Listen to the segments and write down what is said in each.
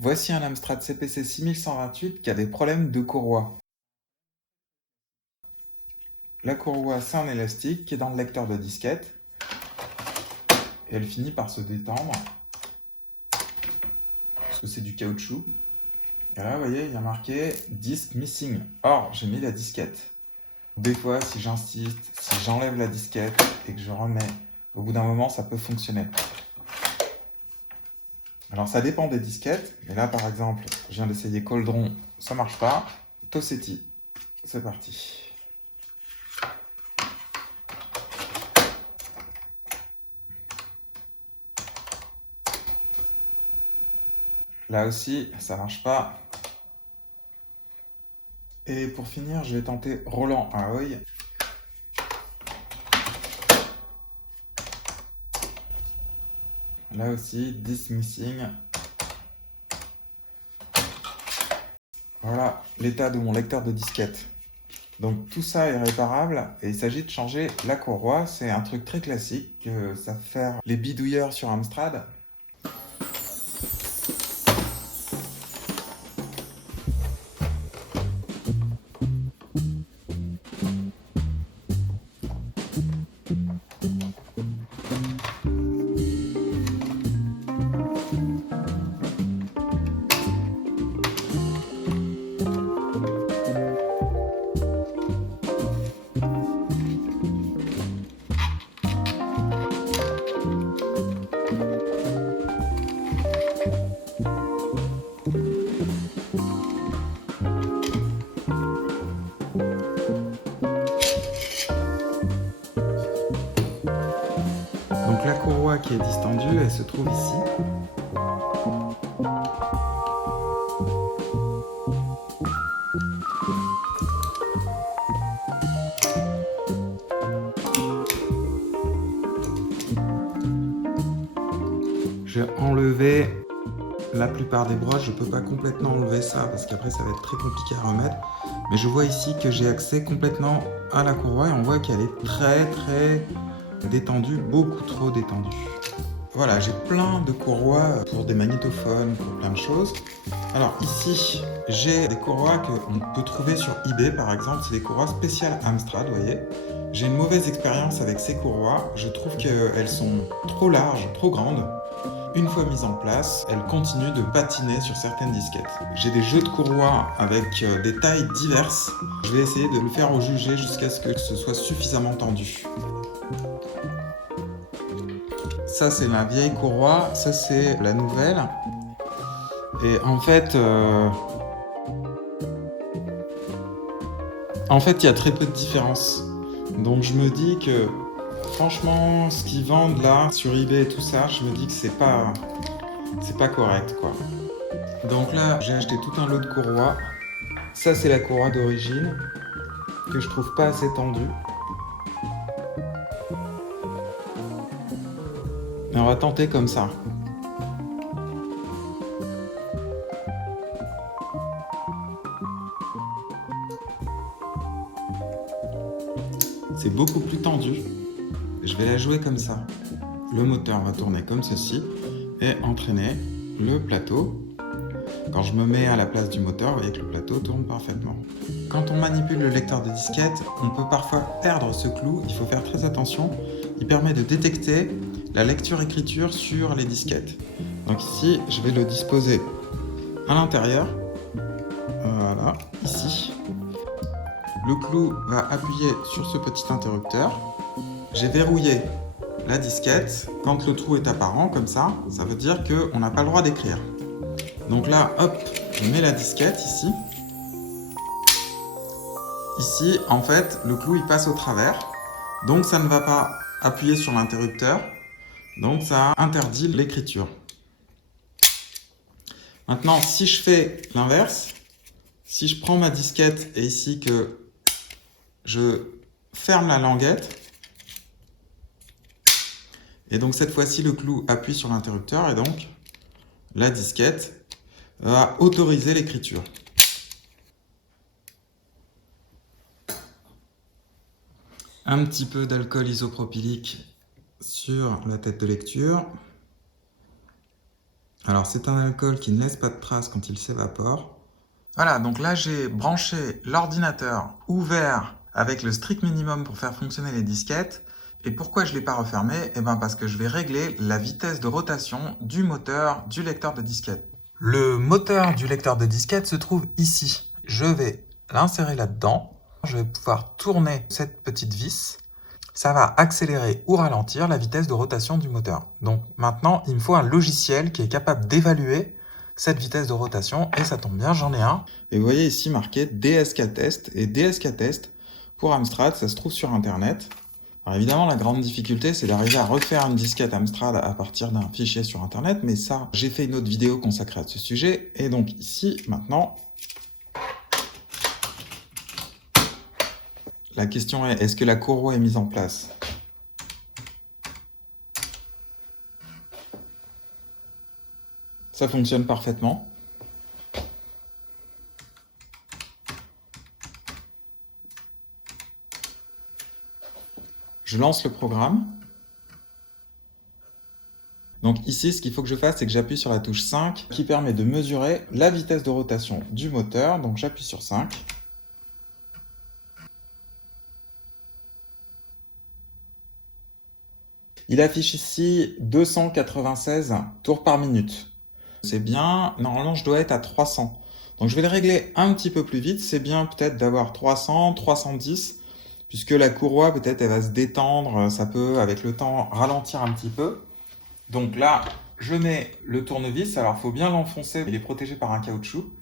Voici un Amstrad CPC 6128 qui a des problèmes de courroie. La courroie, c'est un élastique qui est dans le lecteur de disquette et elle finit par se détendre parce que c'est du caoutchouc. Et là, vous voyez, il y a marqué Disk Missing. Or, j'ai mis la disquette. Des fois, si j'insiste, si j'enlève la disquette et que je remets, au bout d'un moment, ça peut fonctionner. Alors, ça dépend des disquettes. Mais là, par exemple, je viens d'essayer Coldron, ça marche pas. Tossetti, c'est parti. Là aussi, ça marche pas. Et pour finir, je vais tenter Roland Aoy. Là aussi, Disk Missing. Voilà l'état de mon lecteur de disquette. Donc tout ça est réparable et il s'agit de changer la courroie. C'est un truc très classique que savent faire les bidouilleurs sur Amstrad. Donc la courroie qui est distendue, elle se trouve ici. J'ai enlevé la plupart des broches. Je ne peux pas complètement enlever ça parce qu'après ça va être très compliqué à remettre. Mais je vois ici que j'ai accès complètement à la courroie et on voit qu'elle est très détendue, beaucoup trop détendue. Voilà, j'ai plein de courroies pour des magnétophones, pour plein de choses. Alors ici, j'ai des courroies qu'on peut trouver sur eBay par exemple. C'est des courroies spéciales Amstrad, vous voyez. J'ai une mauvaise expérience avec ces courroies. Je trouve qu'elles sont trop larges, trop grandes. Une fois mises en place, elles continuent de patiner sur certaines disquettes. J'ai des jeux de courroies avec des tailles diverses. Je vais essayer de le faire au jugé jusqu'à ce que ce soit suffisamment tendu. Ça, c'est la vieille courroie. Ça, c'est la nouvelle. Et en fait, il y a très peu de différence. Donc, je me dis que, franchement, ce qu'ils vendent là, sur eBay et tout ça, je me dis que c'est pas correct, quoi. Donc là, j'ai acheté tout un lot de courroies. Ça, c'est la courroie d'origine, que je trouve pas assez tendue. Mais on va tenter comme ça. C'est beaucoup plus tendu. Je vais la jouer comme ça. Le moteur va tourner comme ceci et entraîner le plateau. Quand je me mets à la place du moteur, vous voyez que le plateau tourne parfaitement. Quand on manipule le lecteur de disquette, on peut parfois perdre ce clou. Il faut faire très attention. Il permet de détecter la lecture-écriture sur les disquettes. Donc ici, je vais le disposer à l'intérieur. Voilà, ici. Le clou va appuyer sur ce petit interrupteur. J'ai verrouillé la disquette. Quand le trou est apparent, comme ça veut dire qu'on n'a pas le droit d'écrire. Donc là, hop, je mets la disquette ici. Ici, en fait, le clou il passe au travers. Donc ça ne va pas appuyer sur l'interrupteur. Donc ça interdit l'écriture. Maintenant, si je fais l'inverse, si je prends ma disquette et ici que je ferme la languette, et donc cette fois-ci le clou appuie sur l'interrupteur et donc la disquette va autoriser l'écriture. Un petit peu d'alcool isopropylique sur la tête de lecture. Alors c'est un alcool qui ne laisse pas de traces quand il s'évapore. Voilà, donc là j'ai branché l'ordinateur ouvert avec le strict minimum pour faire fonctionner les disquettes. Et pourquoi je ne l'ai pas refermé? Eh bien parce que je vais régler la vitesse de rotation du moteur du lecteur de disquette. Le moteur du lecteur de disquette se trouve ici. Je vais l'insérer là-dedans. Je vais pouvoir tourner cette petite vis. Ça va accélérer ou ralentir la vitesse de rotation du moteur. Donc maintenant, il me faut un logiciel qui est capable d'évaluer cette vitesse de rotation, et ça tombe bien, j'en ai un. Et vous voyez ici marqué DSK Test, et DSK Test pour Amstrad, ça se trouve sur Internet. Alors évidemment, la grande difficulté, c'est d'arriver à refaire une disquette Amstrad à partir d'un fichier sur Internet, mais ça, j'ai fait une autre vidéo consacrée à ce sujet, et donc ici, maintenant, la question est, est-ce que la courroie est mise en place? Ça fonctionne parfaitement. Je lance le programme. Donc ici, ce qu'il faut que je fasse, c'est que j'appuie sur la touche 5 qui permet de mesurer la vitesse de rotation du moteur. Donc j'appuie sur 5. Il affiche ici 296 tours par minute. C'est bien, normalement je dois être à 300. Donc je vais le régler un petit peu plus vite. C'est bien peut-être d'avoir 300, 310, puisque la courroie peut-être elle va se détendre, ça peut avec le temps ralentir un petit peu. Donc là, je mets le tournevis, alors il faut bien l'enfoncer, il est protégé par un caoutchouc.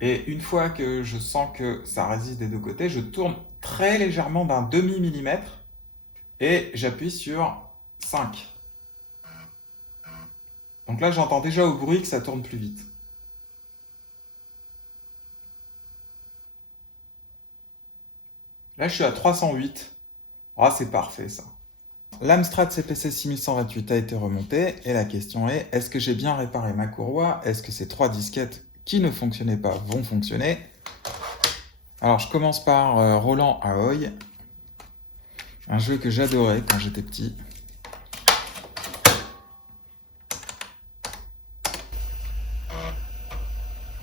Et une fois que je sens que ça résiste des deux côtés, je tourne très légèrement d'un demi-millimètre et j'appuie sur 5. Donc là, j'entends déjà au bruit que ça tourne plus vite. Là, je suis à 308. Ah, c'est parfait ça. L'Amstrad CPC 6128 a été remonté et la question est, est-ce que j'ai bien réparé ma courroie? Est-ce que ces 3 disquettes qui ne fonctionnaient pas vont fonctionner? Alors, je commence par Roland Ahoy, un jeu que j'adorais quand j'étais petit.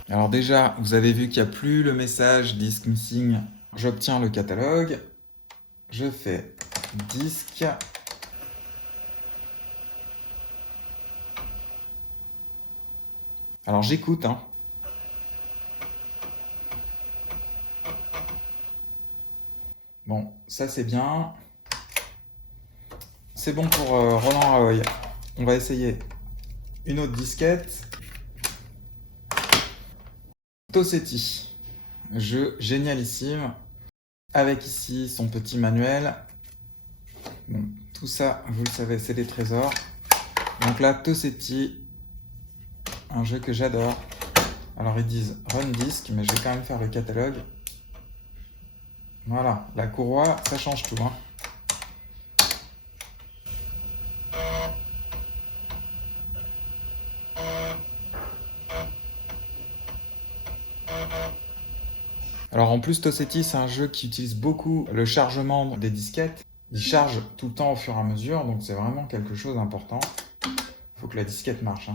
Alors déjà, vous avez vu qu'il n'y a plus le message Disk Missing. J'obtiens le catalogue. Je fais disque. Alors j'écoute. Bon, ça c'est bien. C'est bon pour Roland Ahoy. On va essayer une autre disquette. Tossetti, jeu génialissime, avec ici son petit manuel. Bon, tout ça, vous le savez, c'est des trésors. Donc là, Tossetti, un jeu que j'adore. Alors ils disent Run Disk, mais je vais quand même faire le catalogue. Voilà, la courroie, ça change tout. Alors en plus, Tossetti, c'est un jeu qui utilise beaucoup le chargement des disquettes. Il charge tout le temps au fur et à mesure, donc c'est vraiment quelque chose d'important. Il faut que la disquette marche.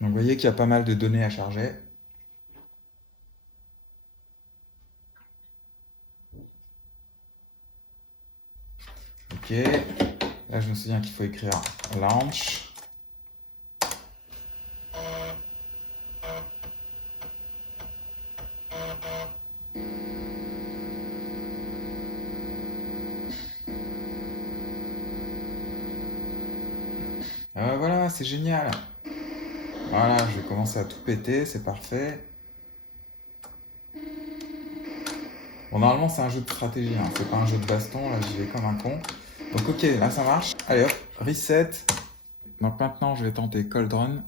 Donc vous voyez qu'il y a pas mal de données à charger. Ok, là je me souviens qu'il faut écrire launch. Voilà, c'est génial. Voilà, je vais commencer à tout péter, c'est parfait. Bon, normalement c'est un jeu de stratégie, c'est pas un jeu de baston, là j'y vais comme un con. Donc ok, là ça marche. Allez hop, reset. Donc maintenant je vais tenter Cold Run.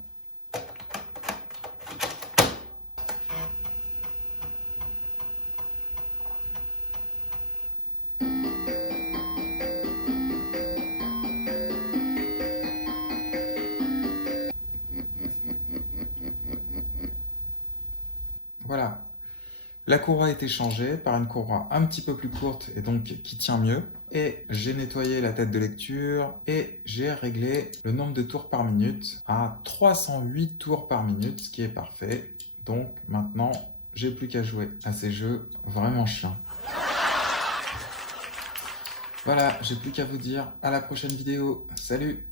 La courroie a été changée par une courroie un petit peu plus courte et donc qui tient mieux. Et j'ai nettoyé la tête de lecture et j'ai réglé le nombre de tours par minute à 308 tours par minute, ce qui est parfait. Donc maintenant, j'ai plus qu'à jouer à ces jeux vraiment chiants. Voilà, j'ai plus qu'à vous dire à la prochaine vidéo. Salut!